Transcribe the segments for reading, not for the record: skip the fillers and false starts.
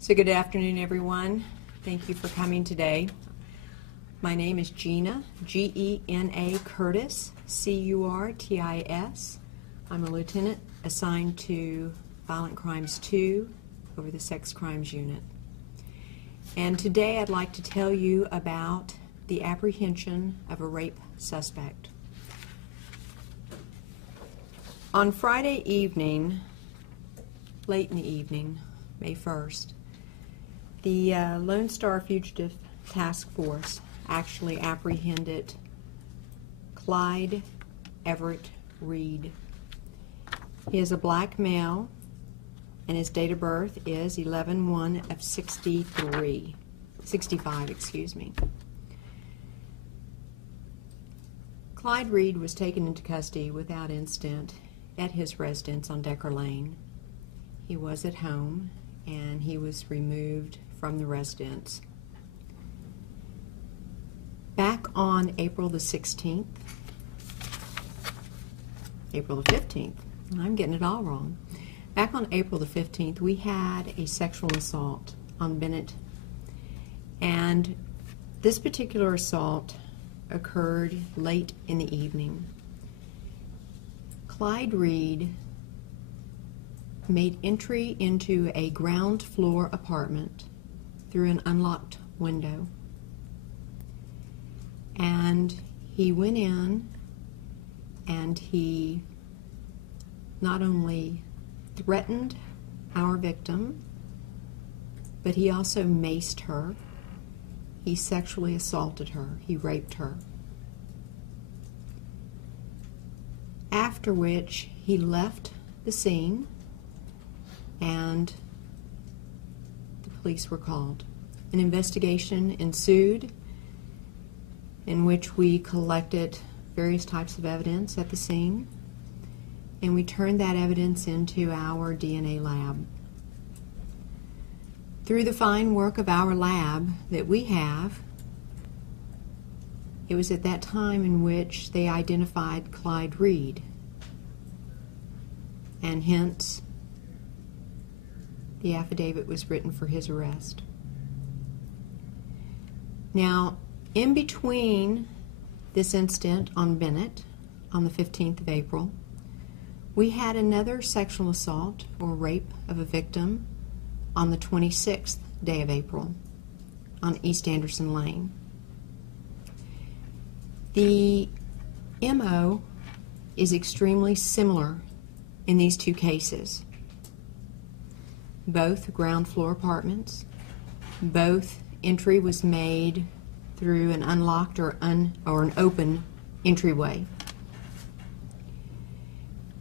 So good afternoon, everyone. Thank you for coming today. My name is Gina, G-E-N-A Curtis, C-U-R-T-I-S. I'm a lieutenant assigned to Violent Crimes 2 over the Sex Crimes Unit. And today I'd like to tell you about the apprehension of a rape suspect. On Friday evening, late in the evening, May 1st, the Lone Star Fugitive Task Force actually apprehended Clyde Everett Reed. He is a black male, and his date of birth is 11/1 of 65, excuse me. Clyde Reed was taken into custody without incident at his residence on Decker Lane. He was at home, and he was removed from the residence. Back on April the 16th, April the 15th, I'm getting it all wrong. Back on April the 15th, we had a sexual assault on Bennett, and this particular assault occurred late in the evening. Clyde Reed made entry into a ground floor apartment through an unlocked window. And he went in and he not only threatened our victim, but he also maced her. He sexually assaulted her. He raped her. After which he left the scene and the police were called. An investigation ensued in which we collected various types of evidence at the scene, and we turned that evidence into our DNA lab. Through the fine work of our lab that we have, it was at that time in which they identified Clyde Reed, and hence the affidavit was written for his arrest. Now, in between this incident on Bennett, on the 15th of April, we had another sexual assault or rape of a victim on the 26th day of April on East Anderson Lane. The MO is extremely similar in these two cases. Both ground floor apartments, both entry was made through an unlocked or an open entryway.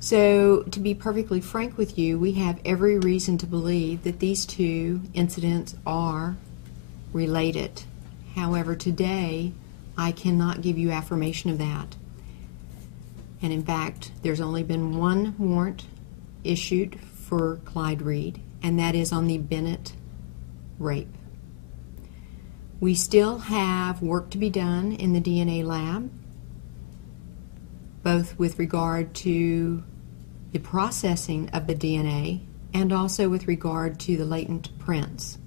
So, to be perfectly frank with you, we have every reason to believe that these two incidents are related. However, today I cannot give you affirmation of that. And in fact, there's only been one warrant issued for Clyde Reed, and that is on the Bennett rape. We still have work to be done in the DNA lab, both with regard to the processing of the DNA and also with regard to the latent prints.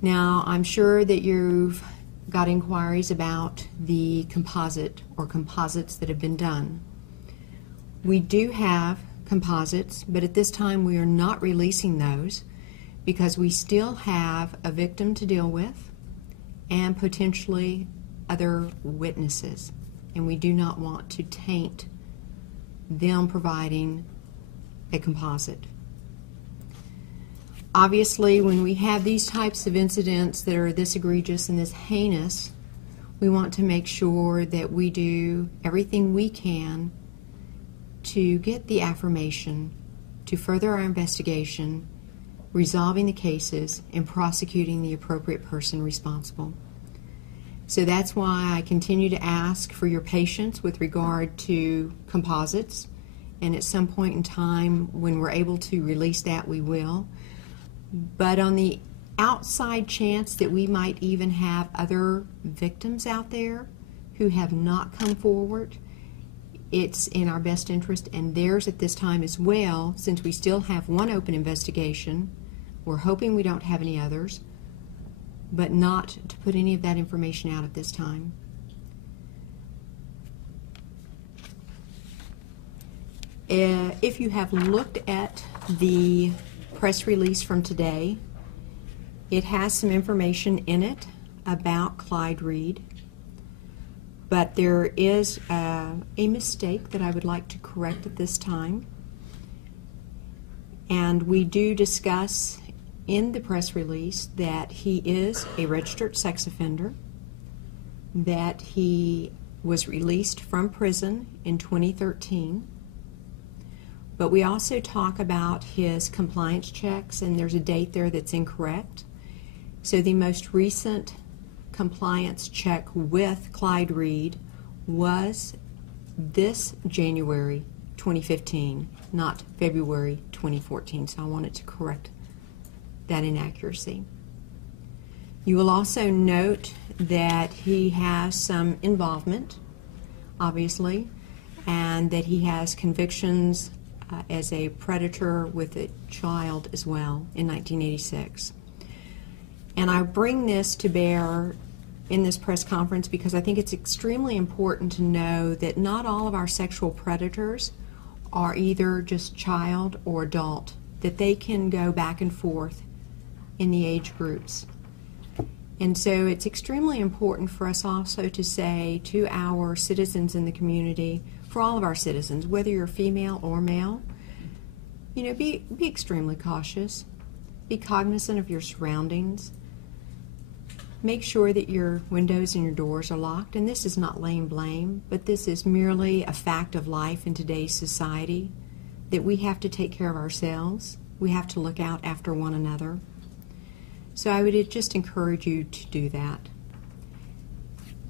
Now, I'm sure that you've got inquiries about the composite or composites that have been done. We do have composites, but at this time we are not releasing those because we still have a victim to deal with and potentially other witnesses, and we do not want to taint them providing a composite. Obviously, when we have these types of incidents that are this egregious and this heinous, we want to make sure that we do everything we can to get the affirmation, to further our investigation, resolving the cases, and prosecuting the appropriate person responsible. So that's why I continue to ask for your patience with regard to composites, and at some point in time when we're able to release that, we will. But on the outside chance that we might even have other victims out there who have not come forward, it's in our best interest and theirs at this time as well, since we still have one open investigation, We're hoping we don't have any others, but not to put any of that information out at this time. If you have looked at the press release from today, it has some information in it about Clyde Reed, but there is a mistake that I would like to correct at this time. And we do discuss in the press release that he is a registered sex offender, that he was released from prison in 2013, but we also talk about his compliance checks, and there's a date there that's incorrect. So the most recent compliance check with Clyde Reed was this January 2015, not February 2014, so I wanted to correct that inaccuracy. You will also note that he has some involvement, obviously, and that he has convictions as a predator with a child as well in 1986. And I bring this to bear in this press conference because I think it's extremely important to know that not all of our sexual predators are either just child or adult, that they can go back and forth in the age groups. And so it's extremely important for us also to say to our citizens in the community, for all of our citizens, whether you're female or male, you know, be extremely cautious. Be cognizant of your surroundings. Make sure that your windows and your doors are locked. And this is not laying blame, but this is merely a fact of life in today's society, that we have to take care of ourselves. We have to look out after one another. So I would just encourage you to do that.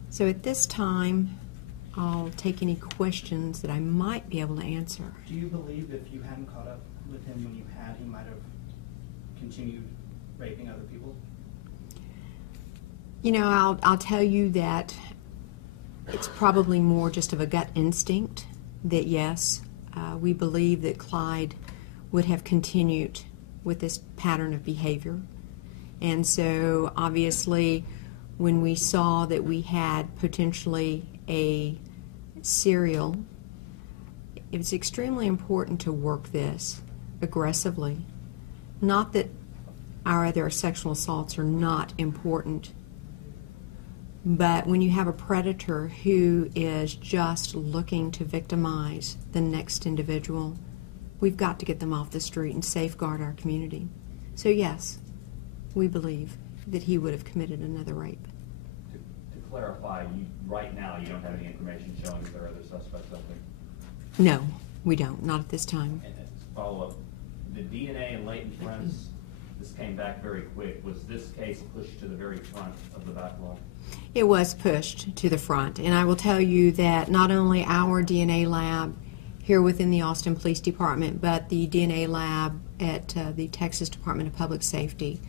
So at this time, I'll take any questions that I might be able to answer. Do you believe if you hadn't caught up with him when you had, he might have continued raping other people? You know, I'll tell you that it's probably more just of a gut instinct that yes, we believe that Clyde would have continued with this pattern of behavior. And so obviously when we saw that we had potentially a serial, it was extremely important to work this aggressively. Not that our other sexual assaults are not important, but when you have a predator who is just looking to victimize the next individual, we've got to get them off the street and safeguard our community. So yes, we believe that he would have committed another rape. To clarify, right now you don't have any information showing that there are other suspects out there? No, we don't, not at this time. And follow up, the DNA and latent prints, this came back very quick. Was this case pushed to the very front of the backlog? It was pushed to the front, and I will tell you that not only our DNA lab here within the Austin Police Department, but the DNA lab at the Texas Department of Public Safety,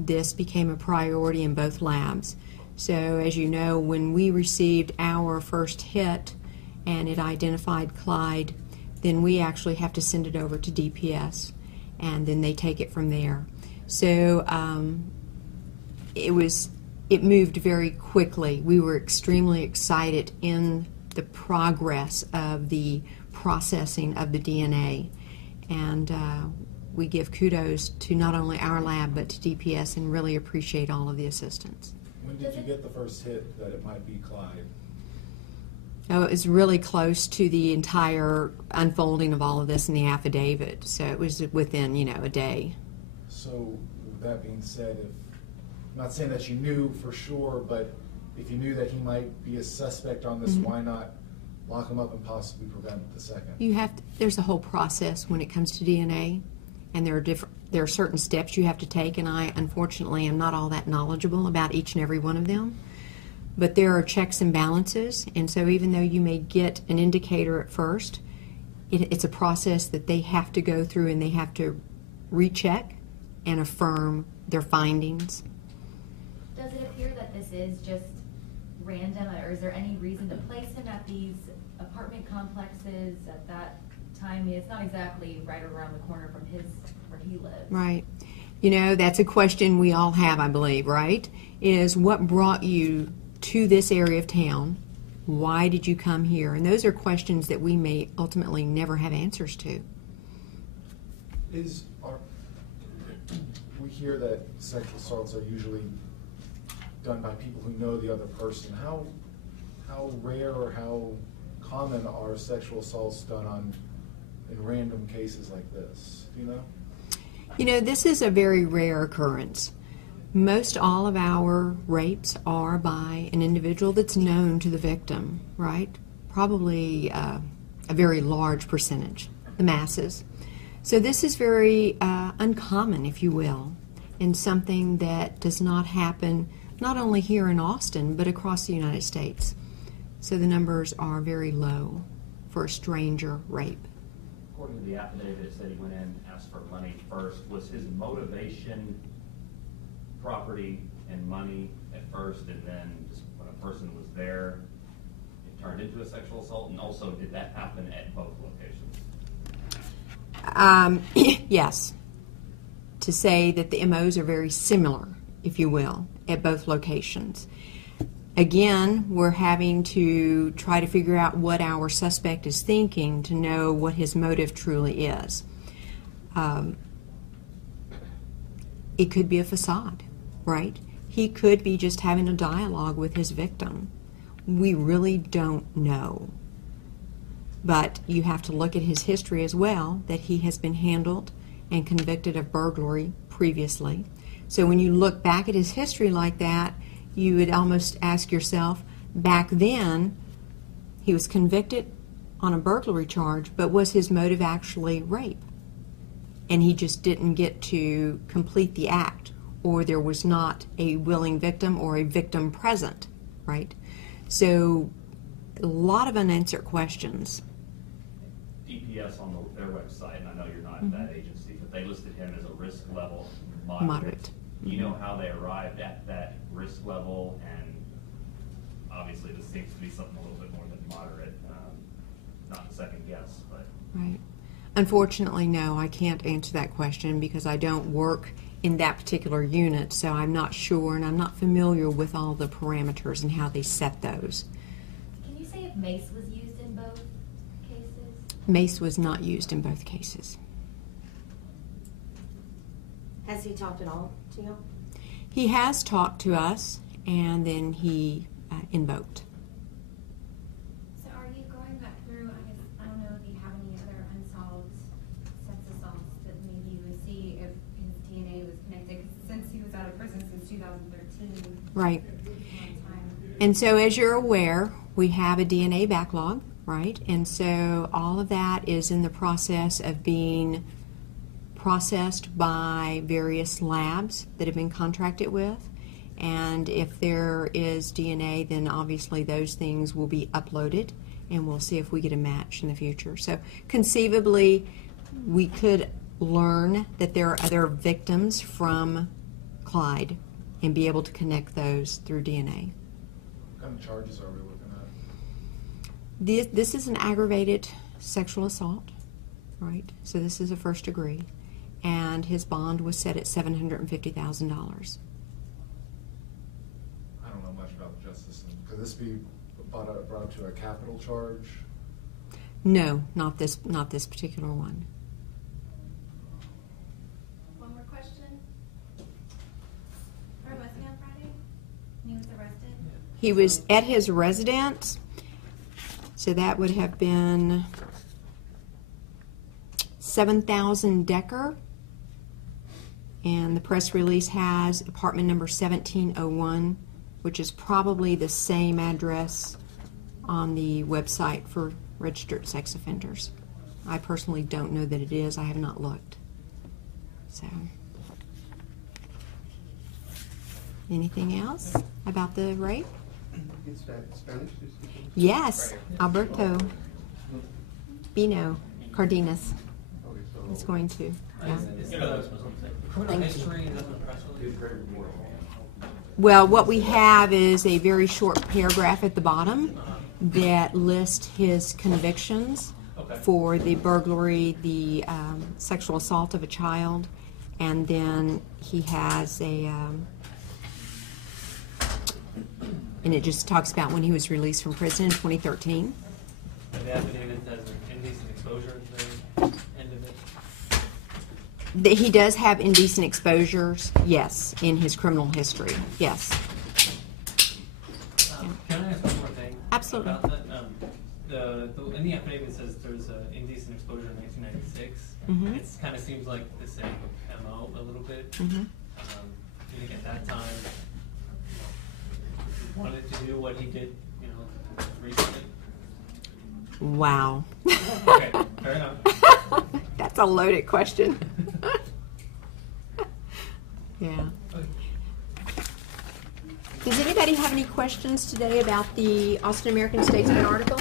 this became a priority in both labs. So as you know, when we received our first hit and it identified Clyde, then we actually have to send it over to DPS, and then they take it from there. So it moved very quickly. We were extremely excited in the progress of the processing of the DNA, and we give kudos to not only our lab but to DPS and really appreciate all of the assistance. When did you get the first hit that it might be Clyde? Oh, it was really close to the entire unfolding of all of this in the affidavit, so it was within, you know, a day. So with that being said, I'm not saying that you knew for sure, but if you knew that he might be a suspect on this, why not lock him up and possibly prevent the second? You have to, there's a whole process when it comes to DNA, and there are certain steps you have to take, and I unfortunately am not all that knowledgeable about each and every one of them. But there are checks and balances, and so even though you may get an indicator at first, it's a process that they have to go through, and they have to recheck and affirm their findings. Does it appear that this is just random, or is there any reason to place him at these apartment complexes at that time? I mean, it's not exactly right around the corner from where he lives. Right. You know, that's a question we all have, I believe, right? Is what brought you to this area of town? Why did you come here? And those are questions that we may ultimately never have answers to. We hear that sexual assaults are usually done by people who know the other person. How rare or how common are sexual assaults done in random cases like this? Do you know? You know, this is a very rare occurrence. Most all of our rapes are by an individual that's known to the victim, right? Probably a very large percentage, the masses. So this is very uncommon, if you will, and something that does not happen not only here in Austin, but across the United States. So the numbers are very low for a stranger rape. According to the affidavit, it said he went in, asked for money first. Was his motivation property and money at first, and then just when a person was there, it turned into a sexual assault? And also, did that happen at both locations? Yes. To say that the MOs are very similar, if you will, at both locations. Again, we're having to try to figure out what our suspect is thinking to know what his motive truly is. It could be a facade, right? He could be just having a dialogue with his victim. We really don't know. But you have to look at his history as well, that he has been handled and convicted of burglary previously. So when you look back at his history like that, you would almost ask yourself, back then, he was convicted on a burglary charge, but was his motive actually rape? And he just didn't get to complete the act, or there was not a willing victim or a victim present, right? So a lot of unanswered questions. DPS on their website, and I know you're not that agency, but they listed him as a risk level moderate. Do you know how they arrived at that risk level? And obviously this seems to be something a little bit more than moderate, not to second guess, but. Right. Unfortunately, no, I can't answer that question because I don't work in that particular unit, so I'm not sure, and I'm not familiar with all the parameters and how they set those. Can you say if mace was used in both cases? Mace was not used in both cases. Has he talked at all to you? He has talked to us, and then he invoked. So are you going back through, I don't know if you have any other unsolved sex assaults that maybe you would see if his DNA was connected, 'cause since he was out of prison since 2013. Right. Time. And so as you're aware, we have a DNA backlog, right? And so all of that is in the process of being processed by various labs that have been contracted with. And if there is DNA, then obviously those things will be uploaded, and we'll see if we get a match in the future. So conceivably, we could learn that there are other victims from Clyde and be able to connect those through DNA. What kind of charges are we looking at? This is an aggravated sexual assault, right? So this is a first degree. And his bond was set at $750,000. I don't know much about the justice system. Could this be brought up to a capital charge? No, not this particular one. One more question. Where was he on Friday? When he was arrested? He was at his residence, so that would have been 7,000 Decker. And the press release has apartment number 1701, which is probably the same address on the website for registered sex offenders. I personally don't know that it is. I have not looked. So, anything else about the rape? In Spanish? Yes, Alberto Bino Cardenas Okay, so. is going to. Yeah. Criminal history and nothing press release? Well, what we have is a very short paragraph at the bottom that lists his convictions Okay. for the burglary, the sexual assault of a child, And then he has and it just talks about when he was released from prison in 2013. The affidavit has an indecent exposure at the end of it. That he does have indecent exposures, yes, in his criminal history, yes. Can I ask one more thing? Absolutely. About that? In the affidavit it says there's an indecent exposure in 1996. Mhm. It kind of seems like the same MO a little bit. Mhm. I think at that time, he wanted to do what he did, recently. Wow. Okay, fair enough. That's a loaded question. Yeah. Does anybody have any questions today about the Austin American Statesman article?